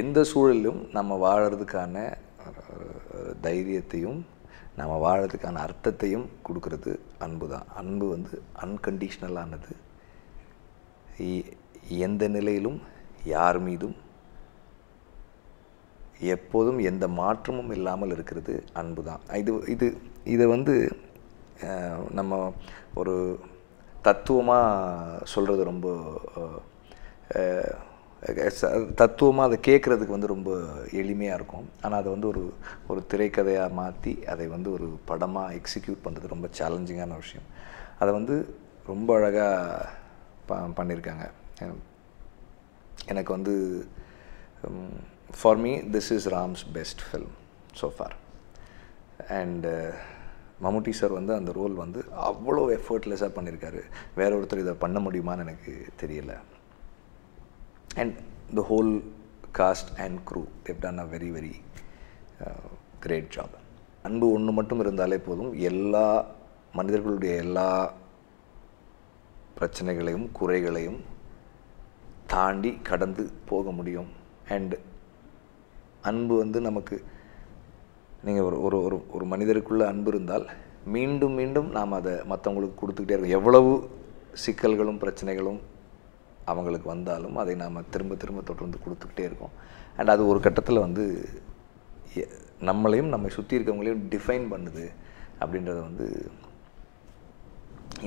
எந்த சூழலிலும் நம்ம வாழறதுக்கான தைரியத்தையும் நம்ம வாழறதுக்கான அர்த்தத்தையும் கொடுக்கறது அன்பு தான். அன்பு வந்து அன்கண்டிஷ்னலானது. எந்த நிலையிலும் யார் மீதும் எப்போதும் எந்த மாற்றமும் இல்லாமல் இருக்கிறது அன்பு தான். இதை வந்து நம்ம ஒரு தத்துவமாக சொல்கிறது ரொம்ப தத்துவமாக அதை கேட்குறதுக்கு வந்து ரொம்ப எளிமையாக இருக்கும். ஆனால் அதை வந்து ஒரு திரைக்கதையாக மாற்றி அதை வந்து ஒரு படமாக எக்ஸிக்யூட் பண்ணுறது ரொம்ப சேலஞ்சிங்கான விஷயம். அதை வந்து ரொம்ப அழகாக பண்ணியிருக்காங்க. எனக்கு வந்து for me this is rams best film so for. And Mammootty sir வந்து அந்த ரோல் வந்து அவ்வளோ எஃபர்ட்லெஸ்ஸாக பண்ணியிருக்காரு. வேற ஒருத்தர் இதை பண்ண முடியுமான்னு எனக்கு தெரியல. And the whole cast and crew they've done a very very great job. அன்பு ஒன்று மட்டும் இருந்தாலே போதும், எல்லா மனிதர்களுடைய எல்லா பிரச்சனைகளையும் குறைகளையும் தாண்டி கடந்து போக முடியும். அண்ட் அன்பு வந்து நமக்கு, நீங்கள் ஒரு ஒரு ஒரு மனிதருக்குள்ளே அன்பு இருந்தால் மீண்டும் மீண்டும் நாம் அதை மற்றவங்களுக்கு கொடுத்துக்கிட்டே இருக்கோம். எவ்வளவு சிக்கல்களும் பிரச்சனைகளும் அவங்களுக்கு வந்தாலும் அதை நாம் திரும்ப திரும்ப தொடர்ந்து கொடுத்துக்கிட்டே இருக்கோம். அண்ட் அது ஒரு கட்டத்தில் வந்து நம்மளையும் நம்மை சுற்றி இருக்கவங்களையும் டிஃபைன் பண்ணுது அப்படின்றத வந்து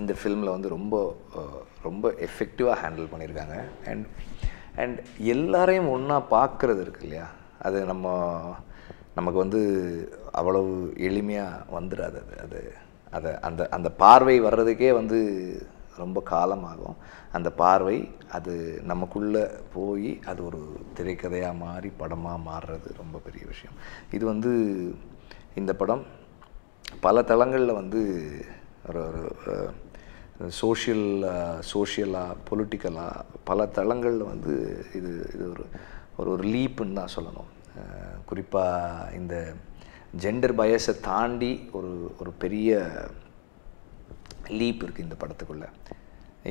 இந்த ஃபில்மில் வந்து ரொம்ப ரொம்ப எஃபெக்டிவாக ஹேண்டில் பண்ணியிருக்காங்க. அண்ட் எல்லாரையும் ஒன்றா பார்க்குறது இருக்கு இல்லையா, அது நமக்கு வந்து அவ்வளவு எளிமையாக வந்துடாது. அது அந்த பார்வை வர்றதுக்கே வந்து ரொம்ப காலமாகும். அந்த பார்வை அது நமக்குள்ளே போய் அது ஒரு திரைக்கதையாக மாறி படமாக மாறுறது ரொம்ப பெரிய விஷயம். இது வந்து இந்த படம் பல தளங்களில் வந்து ஒரு சோஷியலாக பொலிட்டிக்கலாக பல தளங்களில் வந்து இது ஒரு லீப்புன்னு தான் சொல்லணும். குறிப்பாக இந்த ஜெண்டர் பயஸை தாண்டி ஒரு பெரிய லீப் இருக்குது இந்த படத்துக்குள்ளே.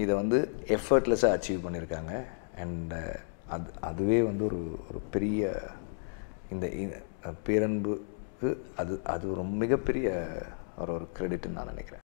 இதை வந்து எஃபர்ட்லெஸ்ஸாக அச்சீவ் பண்ணியிருக்காங்க. அண்ட் அதுவே வந்து ஒரு பெரிய இந்த பேரன்புக்கு அது ஒரு மிகப்பெரிய ஒரு கிரெடிட்னு நான் நினைக்கிறேன்.